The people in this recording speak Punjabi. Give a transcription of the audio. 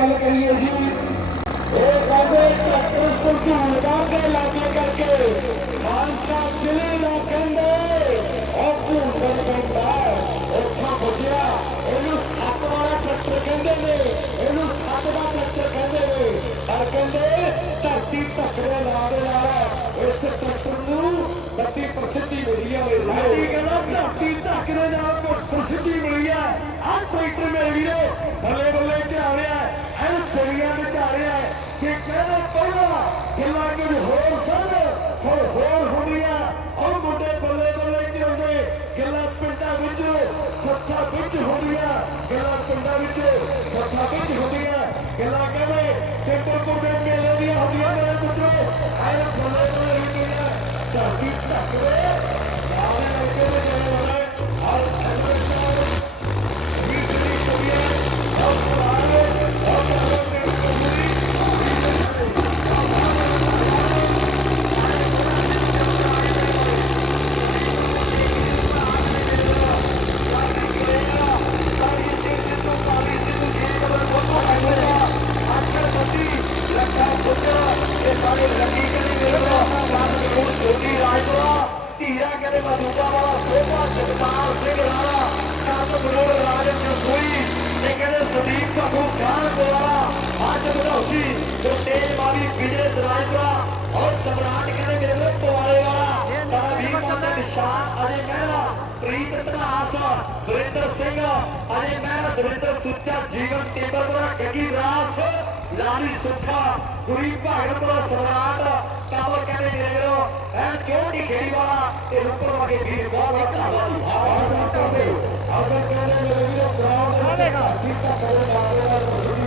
ਗੱਲ ਕਰੀਏ ਜੀ। ਇਹ ਕਹਿੰਦੇ ਟਰੈਕਟਰ ਸੰਭੂਲਦਾ ਕੇ ਲਾਗੇ ਕਰਕੇ ਮਾਨਸਾ ਜ਼ਿਲ੍ਹੇ ਦਾ ਕਹਿੰਦੇ ਉਹ ਭੂੰਡਰ ਪੈਂਦਾ ਉੱਥੋਂ ਪੁੱਜਿਆ ਇਹਨੂੰ ਸੱਤ ਵਾਲਾ ਟਰੈਕਟਰ ਕਹਿੰਦੇ ਨੇ, ਇਹਨੂੰ ਸੱਤ ਦਾ ਟਰੈਕਟਰ ਕਹਿੰਦੇ ਨੇ। ਪਰ ਕਹਿੰਦੇ ਧਰਤੀ ਧੱਕੜੇ ਨਾਂ ਦੇ ਨਾਲ ਇਸ ਟਰੈਕਟਰ ਨੂੰ ਵੱਡੀ ਪ੍ਰਸਿੱਧੀ ਮਿਲੀ ਆ। ਮੇਰੇ ਲਾਡੀ ਕਹਿੰਦਾ ਧਰਤੀ ਧੱਕ ਨਾਲ ਪ੍ਰਸਿੱਧੀ ਮਿਲੀ ਆ। ਆਹ ਟਰੈਕਟਰ ਮੇਰੇ ਵੀਰੋ, ਬੱਲੇ ਬੱਲੇ ਤੇ ਆ ਰਿਹਾ ਹੈ ਇਹ ਦੁਨੀਆ ਵਿੱਚ ਆ ਰਿਹਾ ਹੈ ਕਿ ਕਹਿੰਦੇ ਪਹਿਲਾਂ ਗੱਲਾਂ ਕੁਝ ਹੋਰ ਸਨ। ਹੁਣ ਹੋਰ ਹੁੰਦੀਆਂ। ਉਹ ਮੁੰਡੇ ਬੱਲੇ ਬੱਲੇ ਤੇ ਆਉਂਦੇ ਗੱਲਾਂ ਪਿੰਡਾਂ ਵਿੱਚ ਸੱਥਾਂ ਵਿੱਚ ਹੁੰਦੀਆਂ। ਗੱਲਾਂ ਪਿੰਡਾਂ ਵਿੱਚ ਸੱਥਾਂ ਵਿੱਚ ਹੁੰਦੀਆਂ। ਗੱਲਾਂ ਕਹਿੰਦੇ ਟਿੰਪਰਪੁਰ ਦੇ ਮੇਲੇ ਦੀਆਂ ਹੁੰਦੀਆਂ ਮੇਰੇ ਪੁੱਤਰੋ ਐ ਬੱਲੇ ਬੱਲੇ ਹੁੰਦੀਆਂ। ਧਰਤੀ ਧੱਕ ਧੀਰਾ ਸੋਭਾ ਜਗਤਾਰ ਸਿੰਘ ਰਾਣਾ ਕੰਮ ਬਰੋੜ ਰਾਜ ਜਸੋਈ ਤੇ ਕਹਿੰਦੇ ਸੰਦੀਪ ਭਗੂ ਖਾਨ ਕੋਲਾ ਅੱਜ ਬਣਾਉਸੀ ਤੇ ਤੇਜ ਵਿਜੇ ਦਰਾਜਪੁਰਾ ਔਰ ਸਮਰਾਟ ਕਹਿੰਦੇ ਮੇਰੇ ਕੋਲ ਪਵਾਲੇ ਵਾਲਾ ਸਾਡਾ ਵੀਰ ਪਹੁੰਚੇ ਨਿਸ਼ਾਨ ਅਜੇ ਮਹਿਰਾ ਪ੍ਰੀਤ ਧਨਾਸ ਵਰਿੰਦਰ ਸਿੰਘ ਅਜੇ ਮਹਿਰਾ ਦਵਿੰਦਰ ਸੁੱਚਾ ਜੀਵਨ ਟਿੰਬਰਪੁਰਾ ਗੱਗੀ ਰਾਸ ਲਾਲੀ ਸੁੱਖਾ ਗੁਰੀ ਭਾਗਨਪੁਰਾ ਸਮਰਾਟ ਕਾਬਲ ਕਹਿੰਦੇ ਮੇਰੇ ਵੀਰੋ ਐ ਚੋਟੀ ਖੇੜੀ ਵਾਲਾ ਤੇ ਰੁਪਰ ਵਗੇ ਵੀਰ ਬਹੁਤ ਬਹੁਤ ਧੰਨਵਾਦ ਆਦਰ ਕਰਦੇ ਆਦਰ ਕਰਦੇ ਮੇਰੇ ਵੀਰੋ ਗਰਾਊਂਡ ਦੇ ਵਿੱਚ ਧਰਤੀ ਨਾਂ ਦੇ ਨਾਲ ਪ੍ਰਸਿੱਧੀ